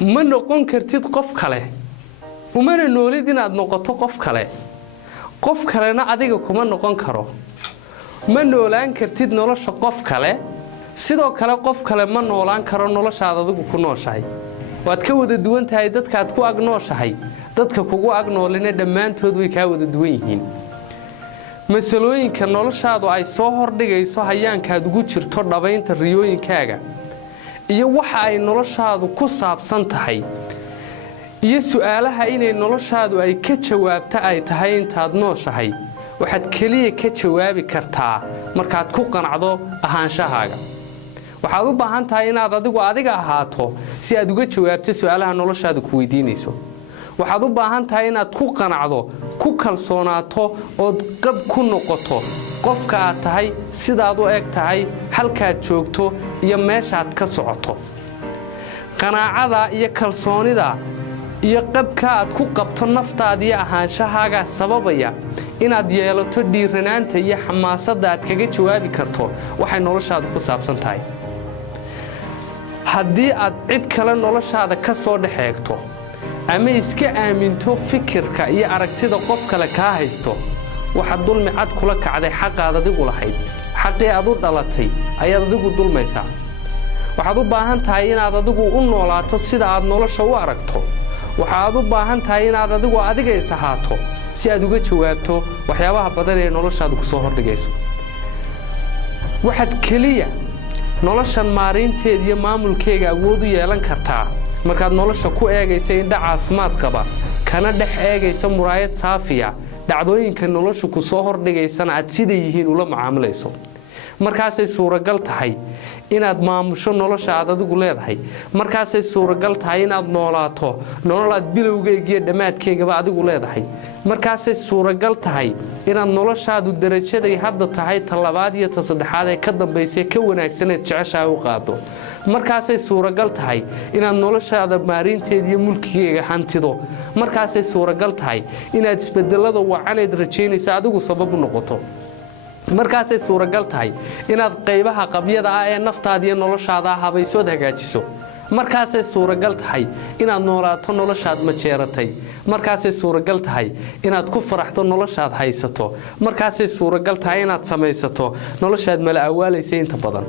ma noqon kartid qof kale umana noolid inaad noqoto qof kalena adiga kuma noqon karo ma noolaan kartid nolosha qof kale sidoo kale qof kale ma noolaan karo noloshaada adigu ku nooshahay waad ka wada duwan tahay dadka aad ku agnooshahay dadka kugu agnoolina dhammaantood way ka wada duwan yihiin masalooyinka noloshaadu ay soo hordhigayso hayaankaad ugu jirto dhabaynta riyooyinkaaga iyo waxa ay noloshaadu ku saabsan tahay iyo su'aalaha inay noloshaadu ay ka jawaabta ay tahay intaad nooshahay waxaad kaliya ka jawaabi kartaa markaad ku qanacdo ahaanshahaaga waxaad u baahan tahay inaad adiga ahaato si aad uga jawaabto su'aalaha noloshaadu ku weydiinayso waxaad u baahan tahay inaad ku qanacdo ku kalsoonaato oo qab ku noqoto qofka aad tahay sidaad u eg tahay halkaad joogto iyo meeshaad ka socoto qanaacada iyo kalsoonida iyo qabka aad ku qabto naftaada iyo ahaanshahaaga sababaya inaad yeelato dhiiranaanta iyo xamaasadda aad kaga jawaabi karto waxay noloshaadu ku saabsan tahay haddii aad cid kale noloshaada ka soo dhaxeegto ama iska aaminto fikirka iyo aragtida qof kale ka haysto waxaad dulmi cad kula kacday xaqaad adigu lahayd xaqii aad u dhalatay ayaad adigu dulmaysaa waxaad u baahan tahay inaad adigu u noolaato sida aad nolosha u aragto waxaad u baahan tahay inaad adiga is ahaato si aad uga jawaabto waxyaabaha badan ee noloshaadu ku soo hordhigayso waxaad kaliya noloshan maareynteeda iyo maamulkeega awood u yeelan kartaa markaad nolosha ku eegaysa indha caafimaad qaba kana dhex eegaysa muraayad saafiya dhacdooyinka nolosha ku soo hordhigaysana aad sida yihiin ula macaamilayso markaasay suuragal tahay inaad maamusho nolosha aad adigu leedahay markaasay suuragal tahay inaad noolaato nolol aad bilowgeega iyo dhammaadkeegaba adigu leedahay markaasay suuragal tahay inaad noloshaadu darajaday hadda tahay ta labaad iyo ta saddexaad ee ka dambaysay ka wanaagsaneed jeceshaa u qaado markaasay suuragal tahay inaad noloshaada maarinteeda iyo mulkigeega hantido markaasay suuragal tahay inaad isbedelada wacaneed rajaynaysa adigu sabab u noqoto markaasay suuragal tahay inaad qaybaha qabyada ah ee naftaada iyo noloshaada habaysood hagaajiso markaasay suuragal tahay inaad noolaato noloshaad majeeratay markaasay suuragal tahay inaad ku faraxdo noloshaad haysato markaasay suuragal tahay inaad samaysato noloshaad mala awaalaysa inta badan